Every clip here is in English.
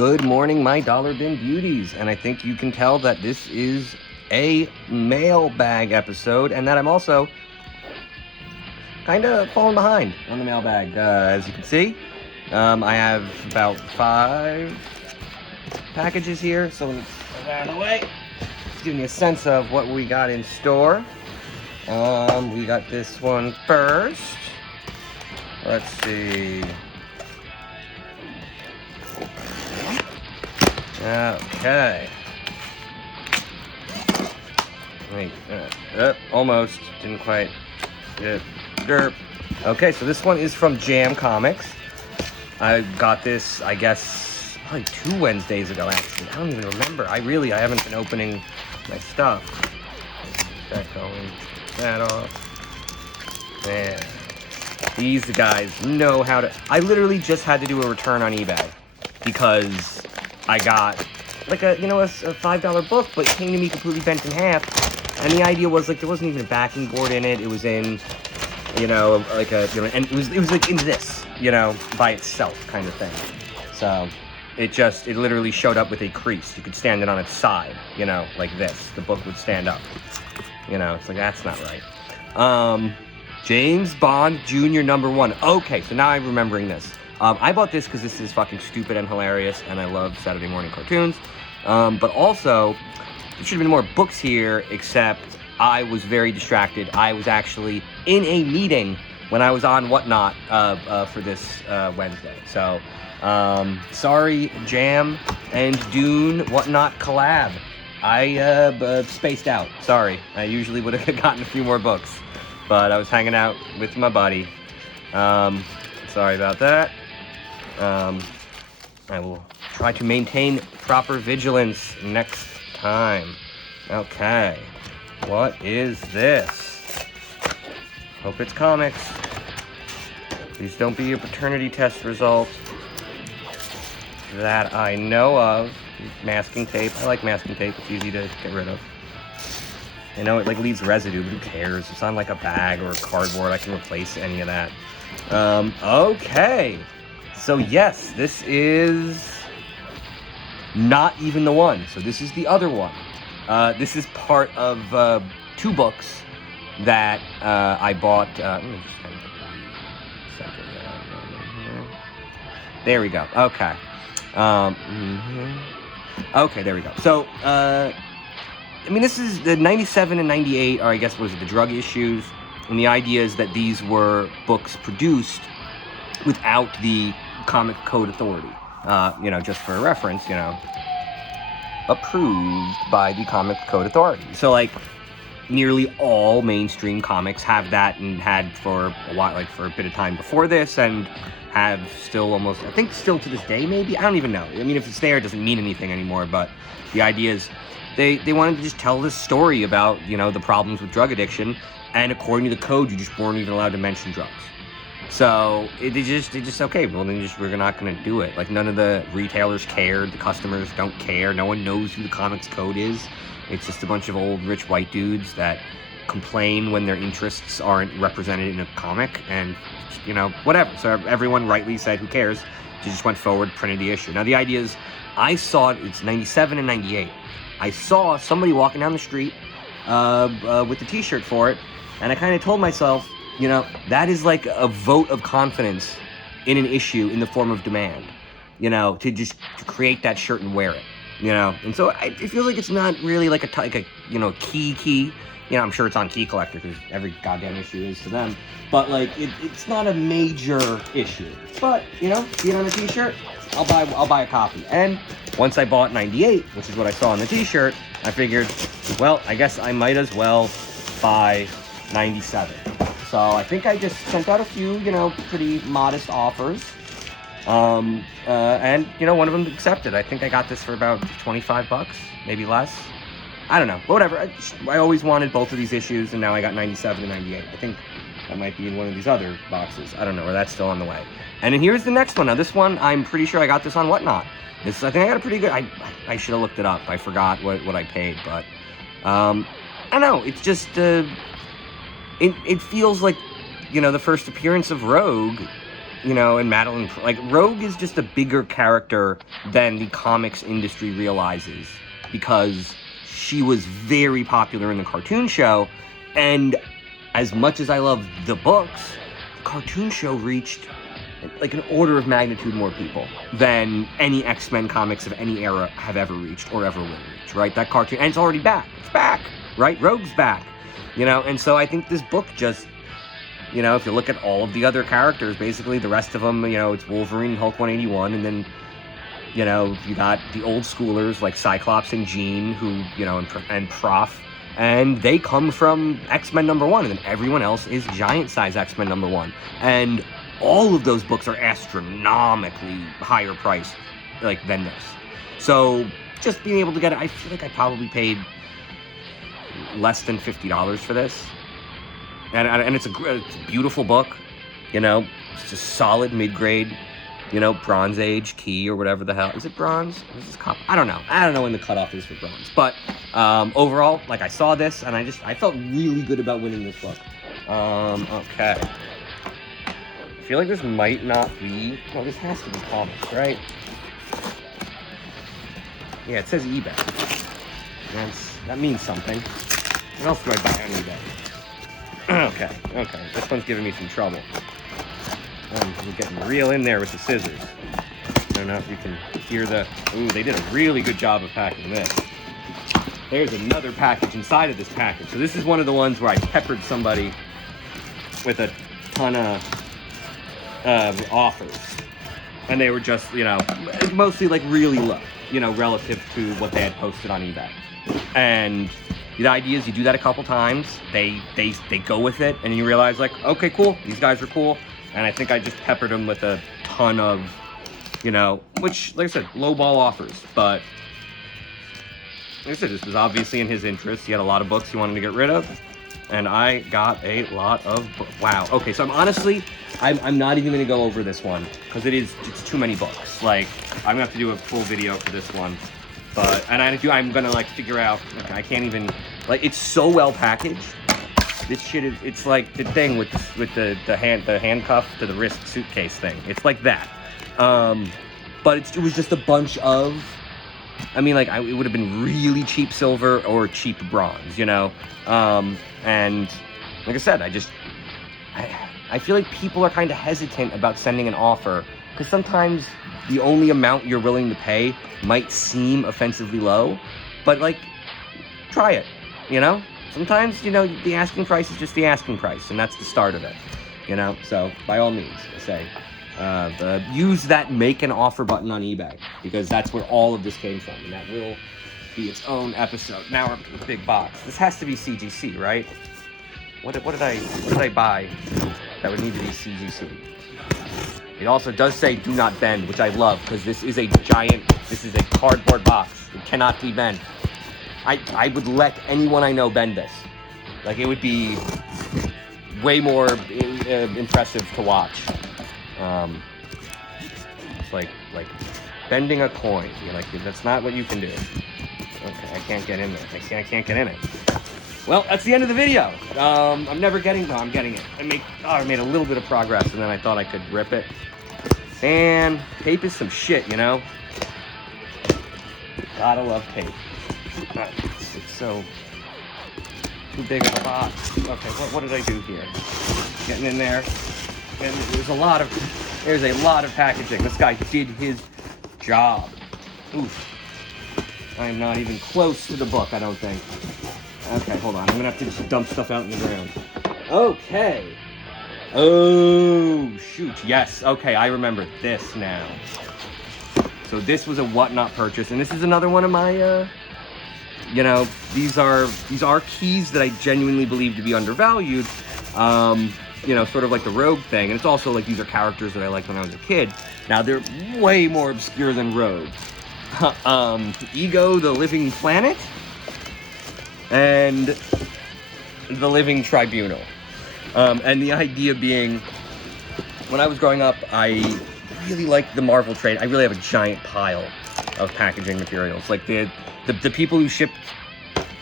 Good morning, my dollar bin beauties, and I think you can tell that this is a mailbag episode, and that I'm also kind of falling behind on the mailbag. As you can see, I have about 5 packages here, so let me put that out of the way. It's giving you a sense of what we got in store. We got this one first. Let's see. Okay. Wait, almost. Didn't quite. Derp. Okay, so this one is from Jam Comics. I got this, I guess, probably 2 Wednesdays ago, actually. I don't even remember. I haven't been opening my stuff. That going. That off. Man. These guys know how to... I literally just had to do a return on eBay because I got like a $5 book, but it came to me completely bent in half. And the idea was like there wasn't even a backing board in it. It was in, and it was like in this, by itself kind of thing. So it literally showed up with a crease. You could stand it on its side, like this. The book would stand up. It's like, that's not right. James Bond Jr. #1. Okay, so now I'm remembering this. I bought this because this is fucking stupid and hilarious, and I love Saturday morning cartoons. But also, there should have been more books here, except I was very distracted. I was actually in a meeting when I was on WhatNot for this Wednesday. So, sorry, Jam and Dune WhatNot collab. I spaced out. Sorry. I usually would have gotten a few more books, but I was hanging out with my buddy. Sorry about that. I will try to maintain proper vigilance next time. Okay. What is this? Hope it's comics. Please don't be a paternity test result that I know of. Masking tape. I like masking tape. It's easy to get rid of. I know it leaves residue, but who cares? It's on like a bag or a cardboard. I can replace any of that. Okay. So yes, this is not even the one. So this is the other one. This is part of 2 books that I bought. Let me just kind of center that. There we go. Okay. Okay, there we go. So, this is the 97 and 98, or I guess was it the drug issues, and the idea is that these were books produced without the Comic Code Authority. Just for reference, approved by the Comic Code Authority. So, nearly all mainstream comics have that, and had for a while, for a bit of time before this, and have still almost, I think still to this day, maybe? I don't even know. If it's there, it doesn't mean anything anymore, but the idea is they wanted to just tell this story about, the problems with drug addiction, and according to the code, you just weren't even allowed to mention drugs. So they just okay, well then we're not going to do it. None of the retailers cared, the customers don't care, no one knows who the comics code is. It's just a bunch of old rich white dudes that complain when their interests aren't represented in a comic, and whatever. So everyone rightly said, who cares? They just went forward, printed the issue. Now the idea is, I saw it, it's 97 and 98. I saw somebody walking down the street with the t-shirt for it, and I kind of told myself, that is like a vote of confidence in an issue in the form of demand, to create that shirt and wear it, and so it feels like it's not really like a key. I'm sure it's on Key Collector because every goddamn issue is to them. But it's not a major issue. But see it on a T-shirt, I'll buy a copy. And once I bought 98, which is what I saw on the T-shirt, I figured, well, I guess I might as well buy 97. So I think I just sent out a few, pretty modest offers. And one of them accepted. I think I got this for about $25, maybe less. I don't know, but whatever. I always wanted both of these issues, and now I got 97 and 98. I think that might be in one of these other boxes. I don't know, or that's still on the way. And then here's the next one. Now this one, I'm pretty sure I got this on WhatNot. I think I got a pretty good, I should have looked it up. I forgot what I paid, but I don't know. It's just, it feels like, the first appearance of Rogue you know, and Madeline, like, Rogue is just a bigger character than the comics industry realizes, because she was very popular in the cartoon show, and as much as I love the books, the cartoon show reached like an order of magnitude more people than any X-Men comics of any era have ever reached or ever will reach, right? That cartoon, and it's already back. It's back, right? Rogue's back, you know? And so I think this book just, you know, if you look at all of the other characters, basically the rest of them, you know, it's Wolverine, Hulk 181, and then, you know, you got the old schoolers like Cyclops and Jean, who, you know, and Prof, and they come from X-Men #1, and then everyone else is giant-size X-Men #1. And all of those books are astronomically higher priced, like, than this. So just being able to get it, I feel like I probably paid less than $50 for this. And it's a beautiful book, you know, it's just solid mid-grade, you know, Bronze Age, key, or whatever the hell. Is it bronze? Is this copper? I don't know when the cutoff is for bronze. But overall, like, I saw this, and I felt really good about winning this book. Okay. I feel like this might not be, no, this has to be comics, right? Yeah, it says eBay. That means something. What else do I buy on eBay? Okay. This one's giving me some trouble. We're getting real in there with the scissors. I don't know if you can hear the, ooh, they did a really good job of packing this. There's another package inside of this package. So this is one of the ones where I peppered somebody with a ton of offers, and they were just, you know, mostly like really low, you know, relative to what they had posted on eBay. And the idea is you do that a couple times, they go with it, and you realize, like, okay, cool, these guys are cool. And I think I just peppered them with a ton of, you know, which, like I said, lowball offers, but like I said, this was obviously in his interest. He had a lot of books he wanted to get rid of, and I got a lot of wow. Okay, so I'm not even gonna go over this one, because it's too many books. Like, I'm gonna have to do a full video for this one, but, and I'm gonna, like, figure out, okay, I can't even, like, it's so well packaged. This shit is, it's like the thing with the handcuff to the wrist suitcase thing. It's like that. But it was just a bunch of, I mean, like, it would have been really cheap silver or cheap bronze, you know? And like I said, I feel like people are kind of hesitant about sending an offer, because sometimes the only amount you're willing to pay might seem offensively low, but, like, try it, you know? Sometimes, you know, the asking price is just the asking price, and that's the start of it, you know? So, by all means, I say, use that make an offer button on eBay, because that's where all of this came from, and that will be its own episode. Now we're up to the big box. This has to be CGC, right? What did I buy that would need to be CGC? It also does say do not bend, which I love, because this is a cardboard box. It cannot be bent. I would let anyone I know bend this. Like, it would be way more impressive to watch. It's like bending a coin. You're like, that's not what you can do. Okay, I can't get in there. I can't get in it. Well, that's the end of the video. I'm never getting, no, I'm getting it. I made a little bit of progress, and then I thought I could rip it. And tape is some shit, you know? Gotta love tape. It's so too big of a box. Okay, what did I do here? Getting in there, and there's a lot of packaging. This guy did his job. Oof. I am not even close to the book, I don't think. Okay, hold on. I'm gonna have to just dump stuff out in the ground. Okay. Oh, shoot. Yes. Okay, I remember this now. So this was a WhatNot purchase, and this is another one of my, you know, these are keys that I genuinely believe to be undervalued. You know, sort of like the Rogue thing, and it's also like these are characters that I liked when I was a kid. Now they're way more obscure than Rogue. Ego, the Living Planet, and the Living Tribunal. And the idea being, when I was growing up, I really liked the Marvel trade. I really have a giant pile of packaging materials. Like the people who shipped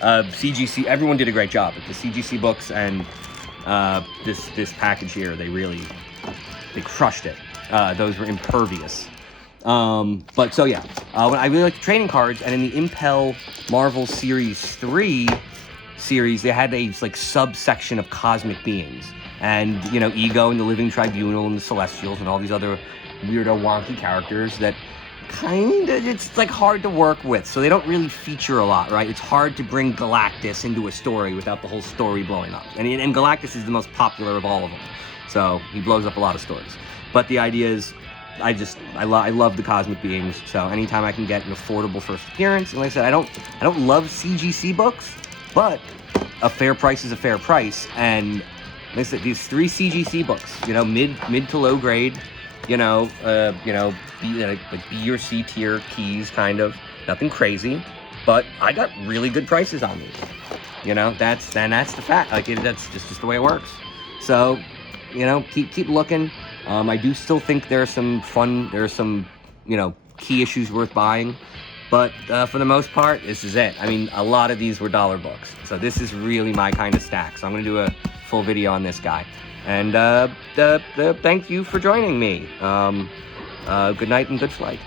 CGC, everyone did a great job. Like the CGC books and this package here, they crushed it. Those were impervious. But so yeah, I really like the trading cards, and in the Impel Marvel Series 3 series, they had a like subsection of cosmic beings, and you know, Ego and the Living Tribunal and the Celestials and all these other weirdo wonky characters that kind of, it's like hard to work with, so they don't really feature a lot, right? It's hard to bring Galactus into a story without the whole story blowing up, and Galactus is the most popular of all of them, so he blows up a lot of stories. But the idea is, I love the cosmic beings, so anytime I can get an affordable first appearance, and like I said, I don't love CGC books, but a fair price is a fair price, and like I said, these 3 CGC books, you know, mid to low grade, you know, like B or C tier keys, kind of, nothing crazy, but I got really good prices on these, you know, that's the fact, like, that's just the way it works. So, you know, keep looking. I do still think there's some, you know, key issues worth buying, but for the most part, this is it. I mean, a lot of these were dollar books, so this is really my kind of stack. So I'm gonna do a full video on this guy, and thank you for joining me. Good night and good flight.